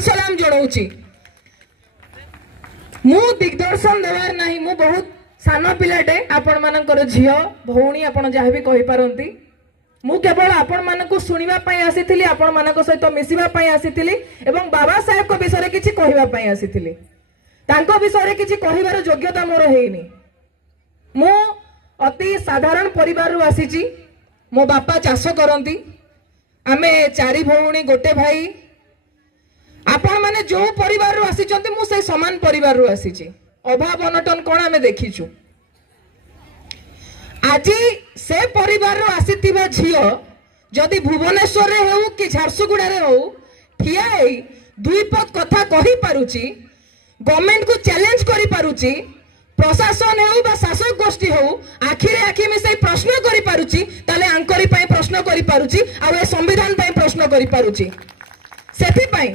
सलाम जनाऊची मु दिग्दर्शन देवार नहीं मु बहुत सान पिलाटे आपण मानकर झियो भौणी आपण जहाँ भी कहि पारंती मु केवल आपण मानकु सुनिबा पई आसीथिली आपण मानक सहित मिसिबा पई आसीथिली एवं बाबा साहेब को विषय रे किछि कहिबा पई आसीथिली तांको विषय रे किछि कहिबार योग्यता मोर हेइनी मु अति साधारण परिवार रु आसीची मो बापा चाष करंती आमे चारि भौणी गोटे भाई आपण माने जो परिवार रु आसीचंती मु से समान परिवार रु आसीची अभाव अनटन कोन आमे देखिछु आज से परिवार रु आसीतिबा झियो जदि भुवनेश्वर रे हेउ कि झारसुगुड़ा रे हेउ ठिया ए दुई पद कथा कहि पारुची गवर्नमेंट को चैलेंज करि पारुची प्रशासन हेउ बा शासक गोष्ठी हेउ आखिरे आखि मिसै प्रश्न करि पारुची ताले आंकरी पई प्रश्न करि पारुची आ ए संविधान पई प्रश्न करि पारुची सेथि पई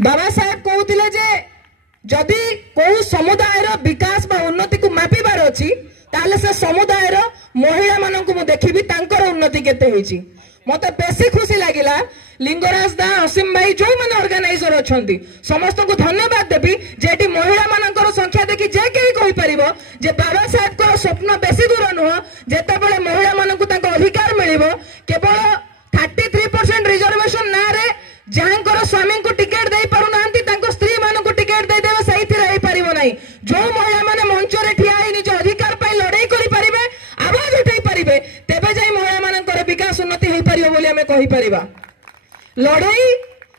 बाबा साहेब कहउतिले जे जदि कोउ समुदाय रो विकास बा उन्नति को मापिबार अछि ताले से समुदाय रो महिला मानन को मु देखिबी तांकर उन्नति केते होईची मते बेसी खुशी लागिला लिंगराज दा असीम भाई जो माने ऑर्गेनाइजर अछंती समस्त को धन्यवाद देबी जेटी महिला मानकर संख्या देखि जे केही कहि परिबो जे बाबा साहेब को स्वप्न बेसी दूर नहो जेते बेले महिला मानन को तांको अधिकार मिलिबो केवल 33% रिजर्वेशन ना रे जहांकर स्वामी को टिकट दे पारु नांती तांको स्त्री मानन को टिकट दे देबे सहित रहि परिबो नाही जो महिला माने मंच रे ठिया आइ निज अधिकार पई लड़ाई करि परिबे आवाज उठाई परिबे तेबे जाई महिला मानकर विकास उन्नति होई परिबो बोली हमें कहि परिबा लड़ाई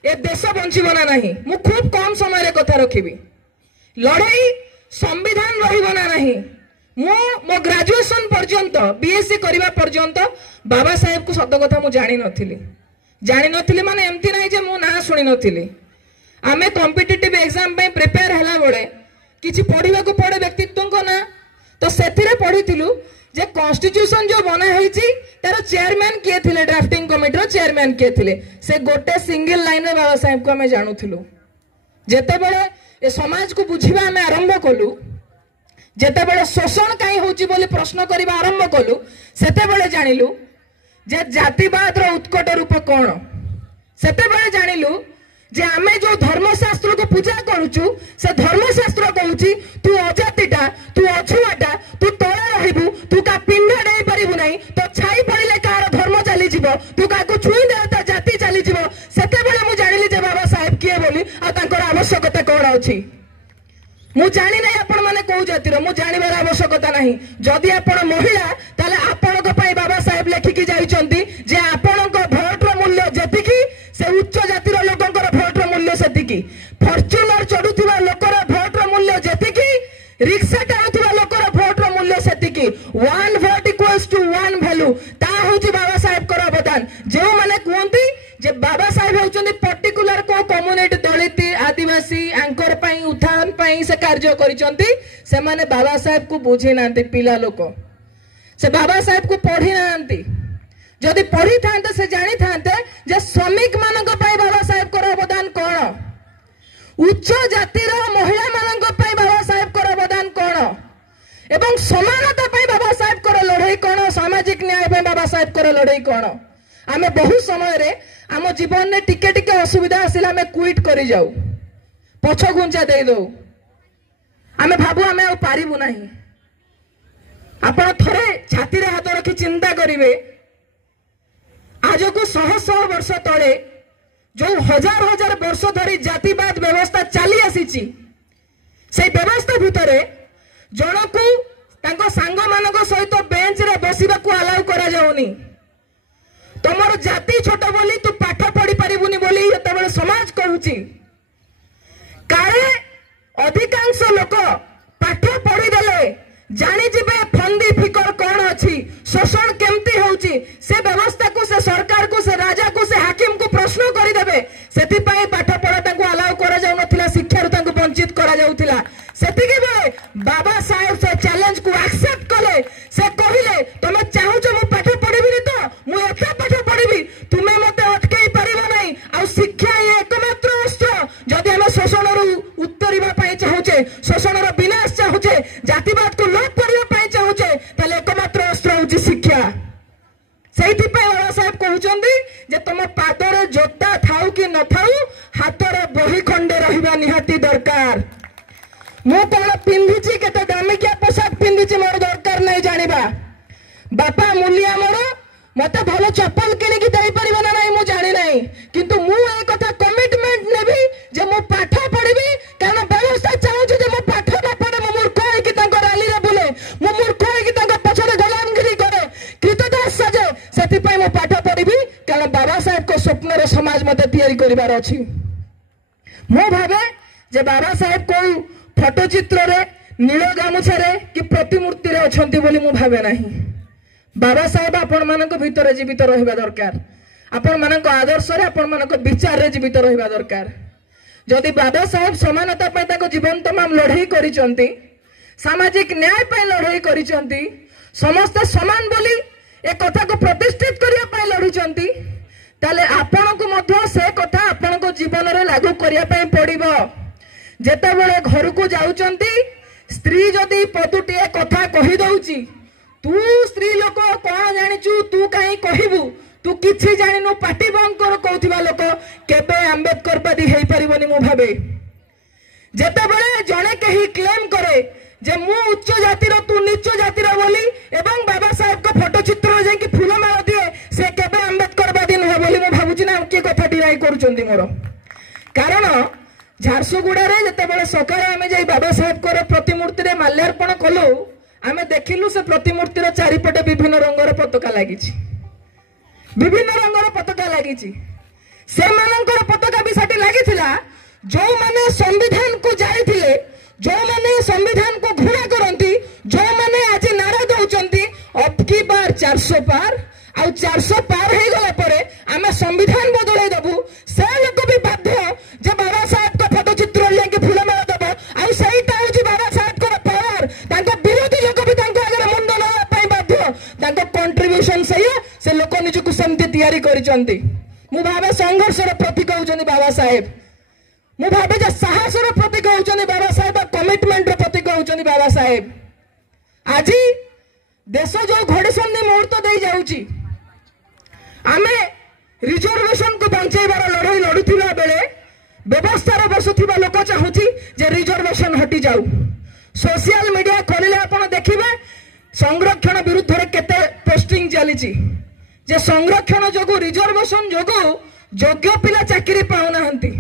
ए देश बंचिबो ना नाही मु खूब कम समय रे कथा रखिबी लड़ाई संविधान रहिबो ना नाही मु मो ग्रेजुएशन पर्यंत बीएससी करिबा पर्यंत बाबा साहेब को शब्द कथा मु जानि नथिली माने एमती नाही जे मु ना सुनि नथिली आमे कॉम्पिटिटिव एग्जाम पे प्रिपेयर हला बडे किछि पढिबा को पड़े व्यक्तित्व को ना तो सेथिरे पढिथिलु जे कॉन्स्टिट्यूशन जो बना हेछि तार चेयरमैन के थिले ड्राफ्टिंग कमिटी रो चेयरमैन के थिले से गोटे सिंगल लाइन रे बाबा साहेब को हमें जानुथिलु जेते बेले ए समाज को बुझिबा हमें आरंभ कलु जेते बेले शोषण काई होछि बोली प्रश्न करिबा आरंभ कलु सेते बेले जानिलु जे जातिवाद रो उत्कट रूप कोन सेते बेले जानिलु जे आमे जो धर्मशास्त्र को पूजा करूछु से धर्मशास्त्र कहूची तू अजातिटा तू अछुआटा तू तळे रहिबु तू का पिंडा देई परिबु नाही तो छाई पड़िले कार धर्म चली जिवो तू का को छुई दे त जाति चली जिवो सेते बेले मु जानिली जे बाबा साहेब किए बोली आ तांकर आवश्यकता कोन अछि मु जानि नै आपण माने को जातिर मु जानिबार आवश्यकता नाही जदि आपण महिला ताले आपण को पई बाबा साहेब लेखि कि जाइचंती जे आपण को भोट रो मूल्य जेतिकी से उच्च जातिर लोकंकर भोट रो मूल्य सेतिकी फॉर्च्यूनर चढुथिबा लोकर भोट रो मूल्य जेतिकी रिक्शा टाणुथिबा लोकर भोट रो मूल्य सेतिकी 1 vote equals to 1 value ता होची बाबा साहेब कर अवदान जे माने कहंती जे बाबा साहेब होचंदी पर्टिकुलर को कम्युनिटी दलित आदिवासी आंकर पई उत्थान पई से कार्य करिसंती से माने बाबा साहेब को बुझी नांती पिला लोक से बाबा साहेब को पढ़ी नांती जदि पढ़ी थांते से जानी थांते जे श्रमिक मानक पई बाबा साहेब कर अवदान कोन उच्च जातिर महिला मानक पई बाबा साहेब कर अवदान कोन एवं समानता पई बाबा साहेब कर लड़ाई कोन सामाजिक न्याय पई बाबा साहेब कर लड़ाई कोन आमे बहुत समय रे आम जीवन में टिके टिके असुविधा आसिला आमे क्विट करि जाऊ पछ घुंचा दे दो आमे भाबू आमे आ पारिबु नाही आपण थरे छाती रे हाथ रखी चिंता करिवे आज को 100 वर्ष तले जो हजार हजार वर्ष धरी जातिवाद व्यवस्था चली आसीची से व्यवस्था भितरे जनकू तांको सांग मानक सहित बेंच रे बसिबा को अलाउ करा जाउनी तमर जाति छोट बोली तू पाठ पढ़ी पारिबुनी बोली एतबेले समाज कहूची कारे अधिकांश लोक पाठ पढ़ी देले जानी जिबे फंदी फिकर कोन अछि शोषण केमती होउची से व्यवस्था को से सरकार को से राजा को से हाकिम को प्रश्न करि देबे सेति पई पाठ पढ़ा तांको अलाउ करा जाउ नथिला शिक्षा रु तांको वंचित करा जाउथिला सेति के बे बाबा साहेब से चैलेंज को एक्सेप्ट कले से कहिले तमे चाहू छ मु पाठ पढ़िबी तो मु एता पाठ पढ़िबी तुमे मते अटकेई परिबो नाही आ शिक्षा ये एकमात्र अस्त्र जदि हम शोषण रु उत्तरिबा पई चाहूचे शोषण रो विनाश चाहूचे जातिवाद को लोप करिया पई चाहूचे तले एकमात्र अस्त्र होची शिक्षा सेति पई बाबा साहेब कहउचंदी जे तुम पादरे जोता थाउ कि न थाउ हाथर बही खंडे रहिबा निहाती दरकार मु कौन पिंधिची केते दामिकिया पोशाक पिंधिची मोर दरकार नहीं जानिबा बापा मूल्य मोर मते भलो चप्पल किनिकी देई परिबा ना नहीं मु जानि नहीं किंतु मु ए कथा कमिटमेंट नेबी जे मु पाठ पढिबी कारण व्यवस्था चाहू जे मु पाठ न पढे मु मूर्ख होई कि तांको रैली रे बुले मु मूर्ख होई कि तांको पछरे गुलामगिरी करे कृतदास सजे सेति पई मु पाठ पढिबी कारण बाबा साहेब को स्वप्न रे समाज मते तैयारी करिवार अछि मु भाबे जे बाबा साहेब को फोटो चित्र रे नील गामुछा रे कि प्रतिमूर्ति रे अछंती बोली मु भाबे नाही बाबा साहेब आपण मानक भीतर जीवित रहिबा दरकार आपण मानक आदर्श रे आपण मानक विचार रे जीवित रहिबा दरकार जदि बाबा साहेब समानता पय ताको जीवन तमाम लढाई करिसंती सामाजिक न्याय पय लढाई करिसंती समस्त समान बोली ए कथा को प्रतिष्ठित करिया पय लढिसंती ताले आपण को मध्य से कथा आपण को जीवन रे लागू करिया पय पड़िबो जेते बेले घर को जाउचंती स्त्री जदि पदुटिए कथा कहि दउची तू स्त्री लोक कौन जानिचु तू कहीं कहबू तू किछि जानिनु पार्टी बंकर कहउथिबा लोक केबे अंबेडकर पादी हेई परिबोनी मु भाबे जेते बेले जणे केही क्लेम करे जे मु उच्च जातिर तू नीच जातिर बोली एवं बाबा साहेब को फोटो चित्र जे कि फूलमाला दिए से केबे अंबेडकर पादी न बोली मु भाबुची ना के कथा डिनाई करूचंती मोर कारण झारसुगुड़ा रे जेते बेले सकाळे आमे जाई बाबा साहेब को प्रतिमूर्ति रे माल्यार्पण कलु आमे देखिलु से प्रतिमूर्तिर चारिपटे विभिन्न रंगर पताका लागिछि विभिन्न रंगर पताका लागिछि से मानकर पताका भी साटी लागिथिला जो माने संविधान को जाइथिले जो माने संविधान को घृणा करंती जो माने आज नारा दउचंती अब की बार 400 पार आ 400 पार हे गला परे आमे संविधान बदलै दबु से लोक भी बाध्य जे बाबा साहेब को फोटो चित्र लेके फूलमाला दबो आ सेईटा होची बाबा साहेब को पावर तांको विरोधी लोक भी तांको आगे मुंड नया पई बाध्य तांको कंट्रीब्यूशन से लोक निजको सेमती तैयारी करिसंती मु भाबे संघर्षर प्रतीक होचनी बाबा साहेब मु भाबे जे साहसर प्रतीक होचनी बाबा साहेब कमिटमेंट र प्रतीक होचनी बाबा साहेब आजी देश जो घड़ीसंधि मुहूर्त दे जाउची आमे रिजर्वेशन को बंचाइबार लड़ाई लड़ुथिबा बेले व्यवस्था रे बसुथिबा लोक चाहुची जे रिजर्वेशन हटि जाऊ सोशल मीडिया खोलिले आपण देखिबे संरक्षण विरुद्ध रे केते पोस्टिंग चलीची जे संरक्षण जोगु रिजर्वेशन जोगु योग्य पिला चाकरी पाउना हंती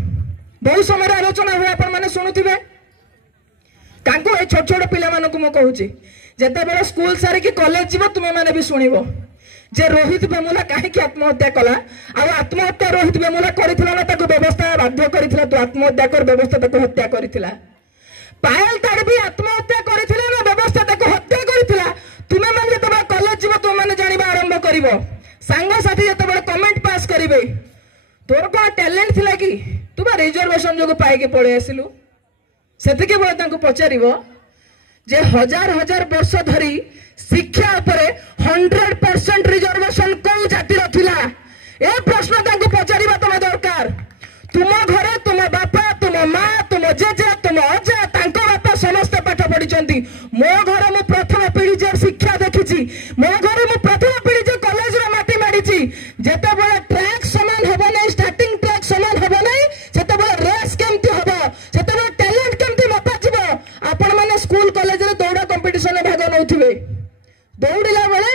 बहु समय आलोचना हुए आपण माने सुनुथिबे कांको ए छोट छोट पिला मानको म कहूची जेते बेले स्कूल सारी की कॉलेज जीवो तुमे माने भी सुनिबो जे रोहित वेमुला काहे की आत्महत्या कला आ आत्महत्या रोहित वेमुला करिथिला ना ताको व्यवस्था बाध्य करिथिला तो आत्महत्या कर व्यवस्था ताको हत्या करिथिला पायल ताडबी आत्महत्या करिथिला ना व्यवस्था ताको हत्या करिथिला तुमे माने जते कॉलेज जीवो तुमे माने जानिबा आरंभ करिवो सांग साथी जते बेले कमेंट पास करिवे तोर को टैलेंट थिला कि तू बा रिजर्वेशन जोगो पाई के पळे आसिलु सेति के बेले ताको पचारिवो जे हजार हजार वर्ष धरी शिक्षा उपरे 100% रिजर्वेशन को जाति रथिला ए प्रश्न ताको पचारिबा तमे दरकार तुम घरे तुम बापा तुम माँ तुम जेजे तुम अजा तांको बापा समस्त पाठ पढ़ी मो घर मु प्रथम पीढ़ी जे शिक्षा देखी मो घर मु प्रथम पीढ़ी जे कॉलेज रे माटी मारी जेते बेले ट्रैक समान हबो नै स्टार्टिंग ट्रैक समान हबो नै सेते बेले रेस केमती हबो सेते बेले टैलेंट केमती मपा जिवो आपण माने स्कूल कॉलेज रे दौड़ा कंपटीशन में भाग नउथिबे दौड़िला बेले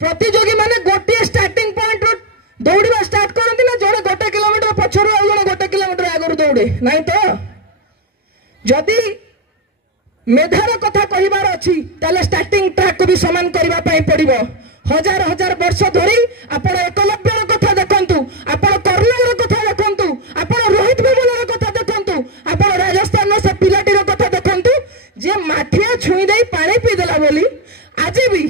प्रतियोगी माने गोटे स्टार्टिंग पॉइंट रो दौड़िबा स्टार्ट करंती ना जोड़े गोटे किलोमीटर पछरो आ जने गोटे किलोमीटर आगरु दौड़े नाही तो जदी मेधार कथा कहिबार अछि ताले स्टार्टिंग ट्रैक को भी समान करबा पई पड़िबो हजार हजार वर्ष धरी आपण एकलव्यर कथा देखंतु आपण कर्णवर कथा देखंतु आपण रोहित वेमुलार कथा देखंतु आपण राजस्थान से पिलाटी रो कथा देखंतु जे माठिया छुई देई पानी पी देला बोली आज भी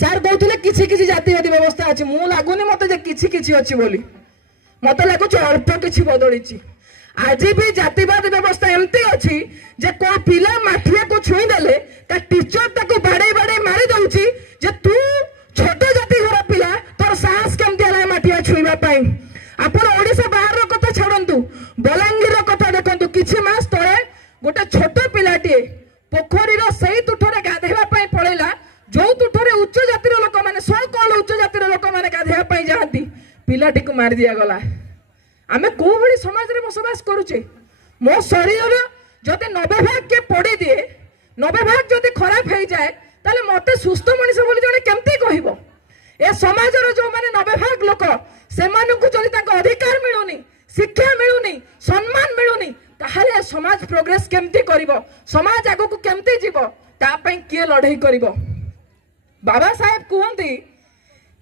सार कहते किसी किसी जातिवादी व्यवस्था अच्छी मु लगुनि मत किसी किसी अच्छी बोली मत लगुच अल्प किसी बदली आज भी जातिवाद व्यवस्था एमती अच्छी जे को पिला माठिया को छुई देले ता टीचर ताको बाड़े बाड़े मारी दउची जे तू छोट जाति घर पिला तोर साहस केमती हला माठिया छुईबा पई आपण ओडिसा बाहर रो कथा छडंतु बलांगीर रो कथा देखंतु किछि मास तळे गोटे छोट पिलाटी पोखरी रो सही तुठरे गाधेबा पई पळेला जो तुठरे उच्च जातिर लोक माने सो कोन उच्च जातिर लोक माने गाधेबा पई जाहंती पिलाटी को मार दिया गला आमे को भली समाज रे बसवास करुचे मो शरीर जदि 90 भाग के पड़ी दिए 90 भाग जदि खराब हो जाए ताले मते सुस्थ मनीष बोली जने केमती कहबो ए समाज रो जो माने 90 भाग लोक से मानकु जदि ताको अधिकार मिलुनी शिक्षा मिलुनी सम्मान मिलुनी ताहाले समाज प्रोग्रेस केमती करिवो समाज आगो को केमती जीवो ता पई के लड़ाई करिवो बाबा साहेब कहते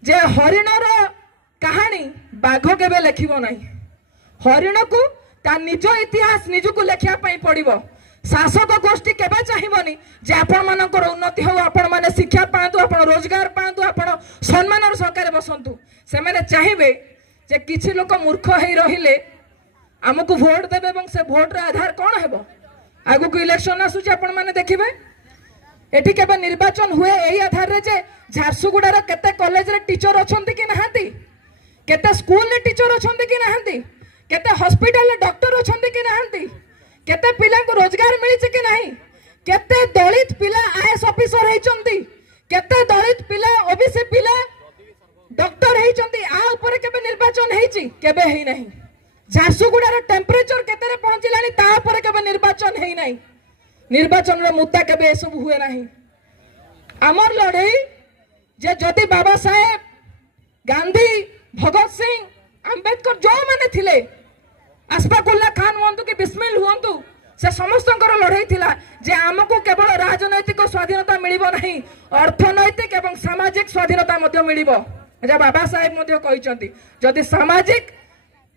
जे हरिणर कहानी बाघ केबे लेखिबो नाही हरिण को ता निज इतिहास निजको लेखिया पई पड़िबो शासक गोष्ठी केबे चाहिबोनी जे आपण मानकर उन्नति हो आपण माने शिक्षा पांतु आपण रोजगार पांतु आपण सम्मानर सरकार बसंतु से माने चाहिबे जे किछि लोक मूर्ख हेई रहिले हमकु वोट देबे एवं से वोट रे आधार कोन हेबो आगु को इलेक्शन आसुचे आपण माने देखिबे एठी केबे निर्वाचन हुए एही आधार रे जे झारसुगुडार केते कॉलेज रे टीचर अछंती कि नाहंती केते स्कूल रे टीचर अछंती कि नाहंती केते हॉस्पिटल रे डॉक्टर अछंती कि नाहंती केते पिला को रोजगार मिलिছে कि नाही केते दलित पिला आईएएस ऑफिसर हेचंती केते दलित पिला ओबीसी पिला डॉक्टर हेचंती आ ऊपर केबे निर्वाचन हेची केबे हेई नाही झारसुगुडार टेम्परेचर केते रे पहुंचिलानी ता ऊपर केबे निर्वाचन हेई नाही निर्वाचन रो मुद्दा केबे ए सब हुए नाही आमर लड़ाई जे जदि बाबा साहेब गांधी भगत सिंह अंबेडकर जो माने थिले अशफाकुल्लाह खान हुंतु कि बिस्मिल हुंतु से समस्तकर लड़ाई थिला जे आमको केवल राजनैतिक स्वाधीनता मिलिबो नहीं अर्थनैतिक एवं सामाजिक स्वाधीनता मध्य मिलिबो जे बाबा साहेब मध्य कहिसंती जदि सामाजिक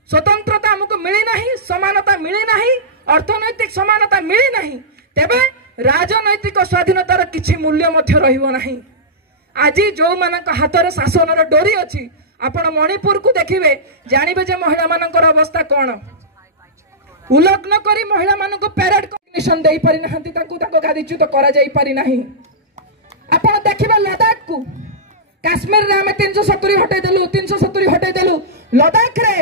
स्वतंत्रता हमको मिली नहीं समानता मिली नहीं अर्थनैतिक समानता मिली नहीं तेबे राजनैतिक स्वाधीनतार किछि मूल्य मध्य रहिबो नाही आज जो मानक हाथर शासनर डोरी अछि आपण मणिपुर को देखिबे जानिबे जे महिला मानकर अवस्था कोन उलग्न करी महिला मानक पैरेड कॉम्बिनेशन देई पारि नहंती ताकू ताको गादीच्युत करा जाई पारि नाही आपण देखिबे लद्दाख को काश्मीर रे हम 370 हटै देलु 370 हटै देलु लद्दाख रे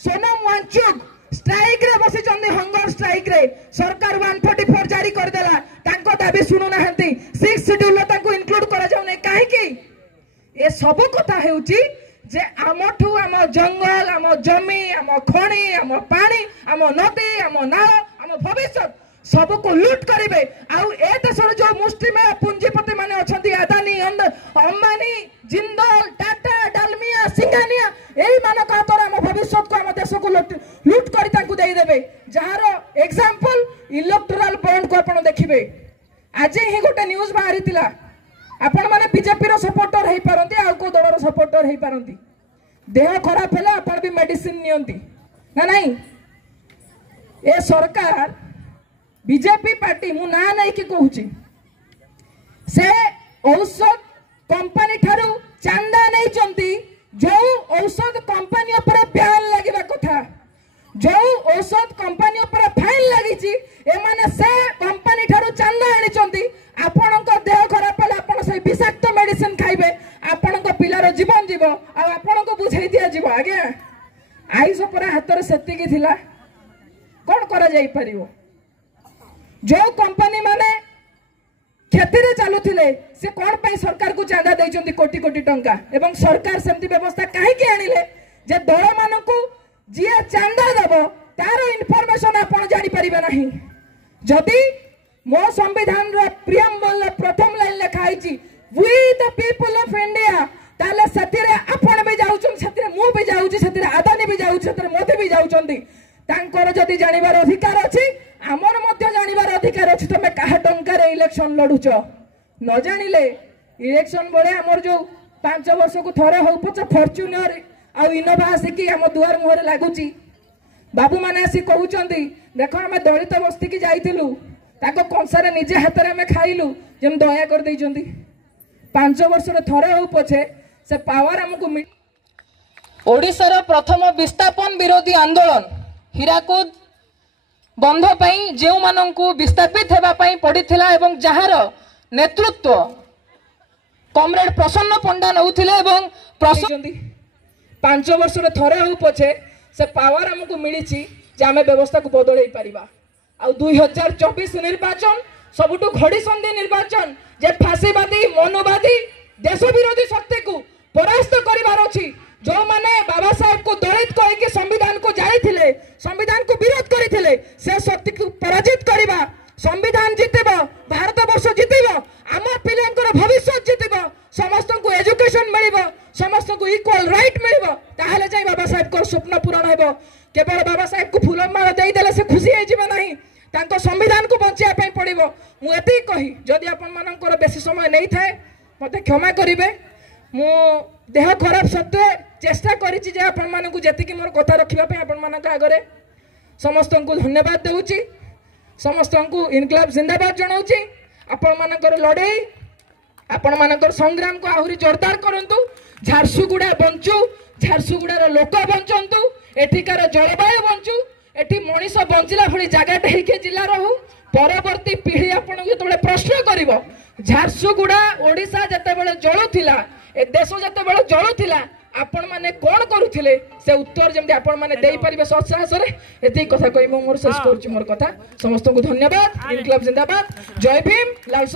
सोनम वांगचुक स्ट्राइक रे बसी चंदी हंगर स्ट्राइक रे सरकार 144 जारी कर देला तांको दाबी सुनु नहंती 6 शेड्यूल ताको इंक्लूड करा जाउ नै काहे की ए सब कथा हेउची जे आमठू आम जंगल आम जमी आम खणी आम पानी आम नदी आम नाल आम भविष्य सब को लूट करिवे आउ ए देशर जो मुस्लिम पूंजीपति माने अछंती अदानी अंबानी जिंदल टाटा डालमिया सिंघानिया एही मानक हातर आम भविष्य को आम देश को लूट करी ताकू देई देबे जहार एग्जांपल इलेक्टोरल बॉन्ड को आपण देखिबे आज ही गोटे न्यूज बाहरी थिला आपण माने बीजेपी रो सपोर्टर हेई पारंती आ को दलर सपोर्टर हेई पारंती देह खराब हेला आपण भी मेडिसिन नियंती ना नहीं ए सरकार बीजेपी पार्टी मु ना नहीं कि कहूची से औषध कंपनी थारू चांदा नहीं चंती जो औषध कंपनी ऊपर बैन लागिबा कथा जो औषध कंपनी ऊपर फाइन लागि छि ए माने से कंपनी थारू चांदा आनी चंती आपन को देह खराब होला आपन से विषाक्त मेडिसिन खाइबे आपन को पिलार जीवन जीवो आ आपन को बुझाई दिया जीवो आगे आइस पर हाथ रे सेति की थिला कोन करा जाई परिवो जो कंपनी माने खेती रे चालू थिले से कोन पई सरकार को चांदा दैचंती कोटी कोटी टंका एवं सरकार सेमती व्यवस्था काहे के आनिले जे दल मानकू जिया चांदा देबो तार इन्फॉर्मेशन आपण जानि परिबे नाही जदी मो संविधान रो प्रियम्बल प्रथम लाइन लिखा आइची we the people of India ताले सतिरे आपण भी जाउछन सतिरे मु भी जाउछि सतिरे आदानी भी जाउछि सतिरे मोदी भी जाउछंती तांकर जदी जानिबार अधिकार अछि हमर मध्य जानिबार अधिकार अछि तमे काहा टंका रे इलेक्शन लडुछ न जानिले इलेक्शन बळे हमर जो 5 वर्ष को थरे हो पछ फॉर्च्यूनर आ इनोवा आसी हम दुआर मुहरे लागुची बाबू माने आसी कहउचंदी देखो हम दलित बस्ती की जाइथिलु ताको कंसारे निजे हाथ में खाइलु जेम दया कर दैचंदी 5 वर्ष रे थरे हो पछे से पावर हमको ओडिशार प्रथम विस्थापन विरोधी आंदोलन हीराकुद बंध पई जेउ माननकु विस्थापित हेबा पई पडिथिला एवं जहार नेतृत्व कॉमरेड प्रसन्न पंडा नउथिले एवं 5 वर्ष रे थरे हो पछे से पावर हमको मिलिछि जे आमे व्यवस्था को बदलै परिबा आ 2024 निर्वाचन सबुटु घड़ी संधि निर्वाचन जे फांसीवादी मनोवादी देश विरोधी शक्ति को परास्त करिवार अछि जो माने बाबा साहेब को दलित कहीकि संविधान को जाइथिले संविधान को विरोध करिथिले से शक्ति को पराजित करबा संविधान जितब भारत वर्ष जितब आम पिलांकर भविष्य जितब समस्त को एजुकेशन मिल समस्त को इक्वल राइट मिल ताहले जाई बाबा साहेब को स्वप्न पूरण हेबो केवल बाबा साहेब को फूलमाला देई देले से खुशी होई जिबा नाही तांको संविधान को बंचिया पई पड़िबो मु एति कही जदि आपन मानकर बेसी समय नहीं थाए मते क्षमा करिवे मु देह खराब सत्वे चेष्टा करिछि जे आपन मानकु जेति कि मोर कथा रखिबा पई आपन मानक आगरे समस्त को धन्यवाद देउछि समस्त को इनकलाब जिंदाबाद जनाउछि आपन मानकर लड़ाई आपण मानकर संग्राम को आहुरी जोरदार करंतु झारसुगुड़ा बंचु झारसुगुड़ार लोक बंचंतु एठिकार जलवायु बंचु एठी मनीष बंचिला भली जगह हेके जिल्ला रहू परवर्ती पीढ़ी आपण जेतेबेले प्रश्न करिवो झारसुगुड़ा ओडिशा जेतेबेले जळुथिला ए देश जेतेबेले जळुथिला आपण माने कोन करूथिले से उत्तर जेमति आपण माने देई परिबे सत्साहस रे एति कथा कहि मोर शेष करछि मोर कथा समस्त को धन्यवाद इनकलाब जिंदाबाद जय भीम लाल